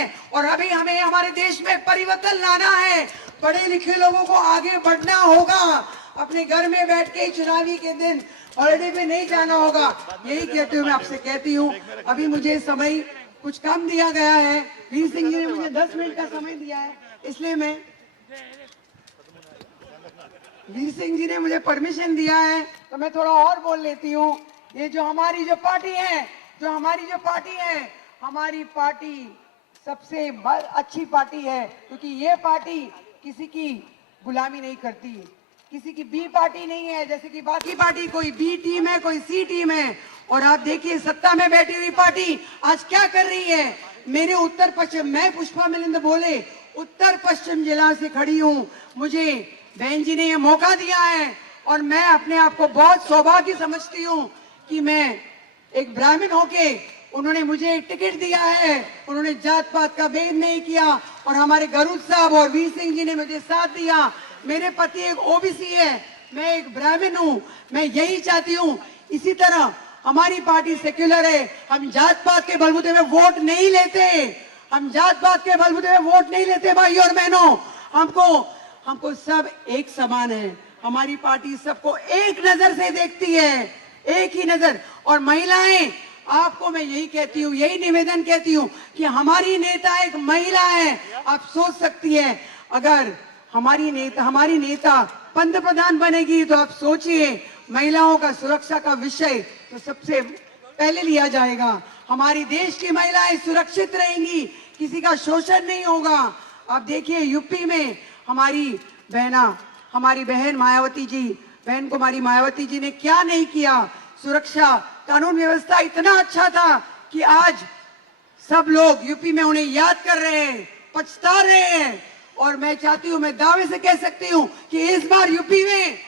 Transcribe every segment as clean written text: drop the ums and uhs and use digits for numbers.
है और अभी हमें हमारे देश में परिवर्तन लाना है। पढ़े लिखे लोगों को आगे बढ़ना होगा, अपने घर में बैठ के चुनावी के दिन हॉलिडे पे नहीं जाना होगा। यही कहते हुए मैं आपसे कहती हूँ, अभी मुझे समय कुछ कम दिया गया है। वीर सिंह जी ने मुझे 10 मिनट का समय दिया है, इसलिए मैं वीर सिंह जी ने मुझे परमिशन दिया है तो मैं थोड़ा और बोल लेती हूँ। ये जो हमारी पार्टी है, हमारी पार्टी सबसे अच्छी पार्टी है, क्योंकि ये पार्टी किसी की गुलामी नहीं करती, किसी की बी पार्टी नहीं है। जैसे कि बाकी पार्टी कोई बी टीम है, कोई सी टीम है। और आप देखिए सत्ता में बैठी हुई पार्टी आज क्या कर रही है। मेरे उत्तर पश्चिम, मैं पुष्पा मिलिंद बोले उत्तर पश्चिम जिला से खड़ी हूँ। मुझे बहन जी ने ये मौका दिया है और मैं अपने आप को बहुत सौभाग्य समझती हूँ कि मैं एक ब्राह्मण होके उन्होंने मुझे टिकट दिया है। उन्होंने जात पात का भेद नहीं किया और हमारे गरुड़ साहब और वीर सिंह जी ने मुझे साथ दिया। मेरे पति एक ओबीसी है, मैं एक ब्राह्मण हूँ। मैं यही चाहती हूँ इसी तरह हमारी पार्टी सेक्युलर है। हम जात पात के बलबूते में वोट नहीं लेते, हम जात पात के बलबूते में वोट नहीं लेते भाई और बहनों। हमको सब एक समान है। हमारी पार्टी सबको एक नजर से देखती है, एक ही नजर। और महिलाएं, आपको मैं यही कहती हूँ, यही निवेदन कहती हूँ कि हमारी नेता एक महिला है। आप सोच सकती है अगर हमारी नेता पंत प्रधान बनेगी तो आप सोचिए महिलाओं का सुरक्षा का विषय तो सबसे पहले लिया जाएगा। हमारी देश की महिलाएं सुरक्षित रहेंगी, किसी का शोषण नहीं होगा। आप देखिए यूपी में हमारी बहन मायावती जी, बहन कुमारी मायावती जी ने क्या नहीं किया। सुरक्षा कानून व्यवस्था इतना अच्छा था कि आज सब लोग यूपी में उन्हें याद कर रहे हैं, पछता रहे हैं। और मैं चाहती हूँ, मैं दावे से कह सकती हूँ कि इस बार यूपी में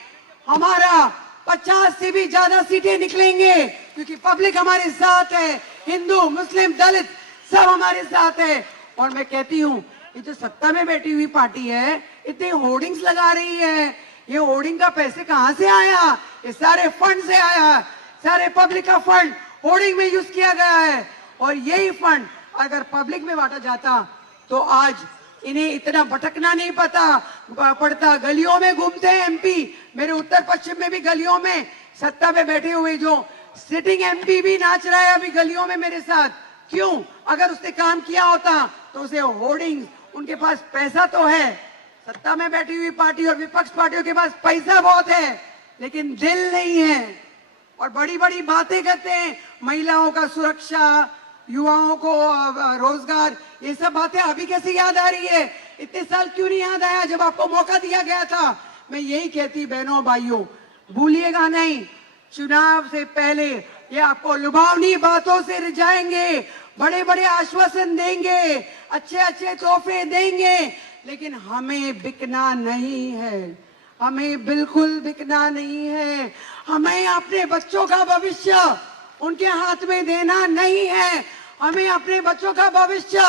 हमारा 50 से भी ज्यादा सीटें निकलेंगे, क्योंकि पब्लिक हमारे साथ है, हिंदू मुस्लिम दलित सब हमारे साथ है। और मैं कहती हूँ ये जो सत्ता में बैठी हुई पार्टी है, इतने होर्डिंग्स लगा रही है, ये होर्डिंग का पैसे कहाँ से आया? ये सारे फंड से आया, सारे पब्लिक का फंड होर्डिंग में यूज किया गया है। और यही फंड अगर पब्लिक में बांटा जाता तो आज इन्हें इतना भटकना नहीं पड़ता। गलियों में घूमते हैं एमपी, मेरे उत्तर पश्चिम में भी गलियों में सत्ता में बैठे हुए जो सिटिंग एमपी भी नाच रहा है अभी गलियों में मेरे साथ। क्यों? अगर उसने काम किया होता तो उसे होर्डिंग, उनके पास पैसा तो है। सत्ता में बैठी हुई पार्टी और विपक्ष पार्टियों के पास पैसा बहुत है लेकिन दिल नहीं है और बड़ी बड़ी बातें करते हैं। महिलाओं का सुरक्षा, युवाओं को रोजगार, ये सब बातें अभी कैसे याद आ रही है? इतने साल क्यों नहीं याद आया जब आपको मौका दिया गया था? मैं यही कहती बहनों भाइयों, भूलिएगा नहीं, चुनाव से पहले ये आपको लुभावनी बातों से रिझाएंगे, बड़े बड़े आश्वासन देंगे, अच्छे अच्छे तोहफे देंगे, लेकिन हमें बिकना नहीं है, हमें बिल्कुल बिकना नहीं है। हमें अपने बच्चों का भविष्य उनके हाथ में देना नहीं है, हमें अपने बच्चों का भविष्य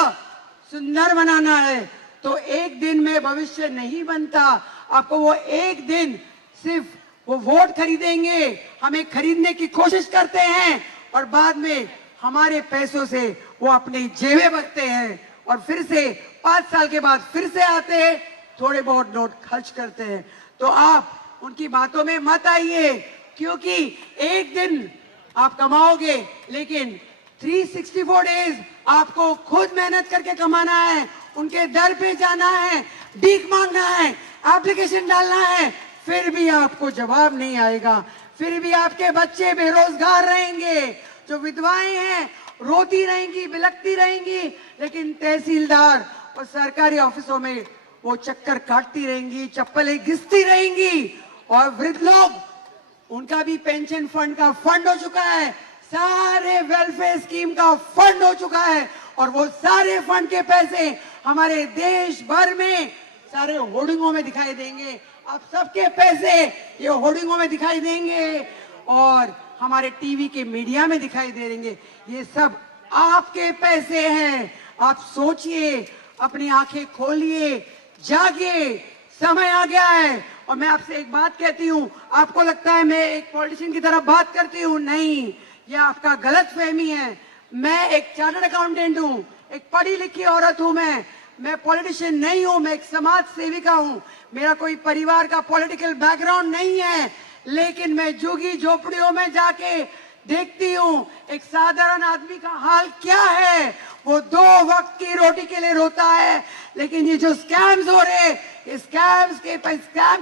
सुंदर बनाना है। तो एक दिन में भविष्य नहीं बनता, आपको वो एक दिन सिर्फ वो वोट खरीदेंगे, हमें खरीदने की कोशिश करते हैं और बाद में हमारे पैसों से वो अपनी जेबें भरते हैं और फिर से 5 साल के बाद फिर से आते हैं, थोड़े बहुत नोट खर्च करते हैं। तो आप उनकी बातों में मत आइए, क्योंकि एक दिन आप कमाओगे लेकिन 364 डेज आपको खुद मेहनत करके कमाना है, उनके दर पे जाना है, भीख मांगना है, एप्लीकेशन डालना है, फिर भी आपको जवाब नहीं आएगा, फिर भी आपके बच्चे बेरोजगार रहेंगे, जो विधवाएं हैं रोती रहेंगी, बिलखती रहेंगी, लेकिन तहसीलदार और सरकारी ऑफिसों में वो चक्कर काटती रहेंगी, चप्पलें घिसती रहेंगी। और वृद्ध लोग, उनका भी पेंशन फंड का फंड हो चुका है, सारे वेलफेयर स्कीम का फंड हो चुका है और वो सारे फंड के पैसे हमारे देश भर में सारे होर्डिंगों में दिखाई देंगे। आप सबके पैसे ये होर्डिंगों में दिखाई देंगे और हमारे टीवी के मीडिया में दिखाई देंगे। ये सब आपके पैसे हैं। आप सोचिए, अपनी आंखें खोलिए, जागिए, समय आ गया है। और मैं आपसे एक बात कहती हूँ, आपको लगता है मैं एक पॉलिटिशियन की तरह बात करती हूँ, नहीं, ये आपका गलत फहमी है। मैं एक चार्टर्ड अकाउंटेंट हूँ, एक पढ़ी लिखी औरत हूं मैं पॉलिटिशियन नहीं हूं, मैं एक समाज सेविका हूं। मेरा कोई परिवार का पॉलिटिकल बैकग्राउंड नहीं है, लेकिन मैं झुग्गी झोपड़ियों में जाके देखती हूँ एक साधारण आदमी का हाल क्या है। वो 2 वक्त की रोटी के लिए रोता है, लेकिन ये जो स्कैम्स हो रहे हैं, ये स्कैम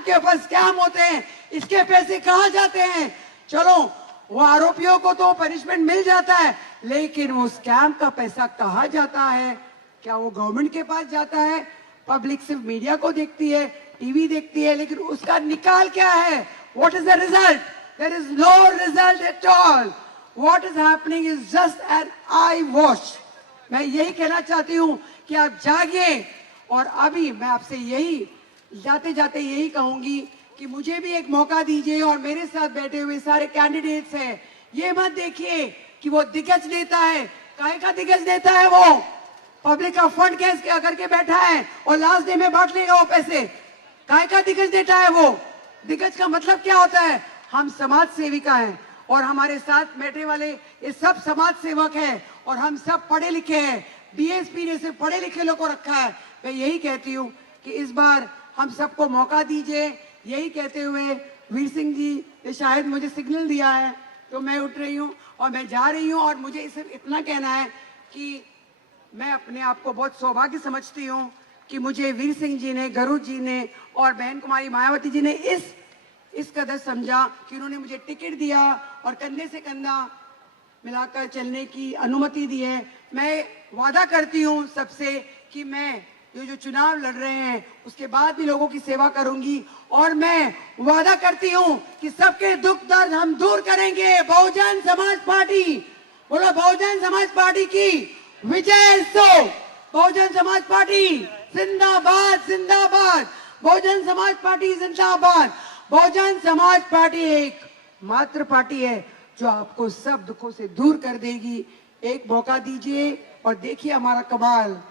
के ऊपर स्कैम होते हैं, इसके पैसे कहाँ जाते हैं? चलो वो आरोपियों को तो पनिशमेंट मिल जाता है, लेकिन वो स्कैम का पैसा कहाँ जाता है? क्या वो गवर्नमेंट के पास जाता है? पब्लिक सिर्फ मीडिया को देखती है, टीवी देखती है, लेकिन उसका निकाल क्या है? What is the result? There is no result at all. What is happening is just an eye wash. मैं यही कहना चाहती हूँ कि आप जागिए। और अभी मैं आपसे यही जाते जाते यही कहूंगी कि मुझे भी एक मौका दीजिए, और मेरे साथ बैठे हुए सारे कैंडिडेट्स हैं, ये मत देखिए कि वो दिग्गज नेता है। काहे का दिग्गज नेता है? वो पब्लिक का फंड कैश करके बैठा है और लास्ट डे में बांट लेगा वो पैसे। काहे का दिग्गज नेता है वो? दिग्गज का मतलब क्या होता है? हम समाज सेविका हैं, और हमारे साथ बैठे वाले ये सब समाज सेवक हैं, और हम सब पढ़े लिखे हैं। बीएसपी ने सिर्फ पढ़े लिखे लोगों को रखा है। मैं यही कहती हूँ कि इस बार हम सबको मौका दीजिए। यही कहते हुए वीर सिंह जी ने शायद मुझे सिग्नल दिया है, तो मैं उठ रही हूँ और मैं जा रही हूँ। और मुझे सिर्फ इतना कहना है कि मैं अपने आप को बहुत सौभाग्य समझती हूँ कि मुझे वीर सिंह जी ने, गरुड़ जी ने और बहन कुमारी मायावती जी ने इस कदर समझा कि उन्होंने मुझे टिकट दिया और कंधे से कंधा मिलाकर चलने की अनुमति दी है। मैं वादा करती हूँ सबसे कि मैं ये जो चुनाव लड़ रहे हैं उसके बाद भी लोगों की सेवा करूंगी, और मैं वादा करती हूँ कि सबके दुख दर्द हम दूर करेंगे। बहुजन समाज पार्टी, बोलो बहुजन समाज पार्टी की विजय सो। बहुजन समाज पार्टी जिंदाबाद, जिंदाबाद। बहुजन समाज पार्टी जिंदाबाद। बहुजन समाज पार्टी एक मात्र पार्टी है जो आपको सब दुखों से दूर कर देगी। एक मौका दीजिए और देखिए हमारा कमाल।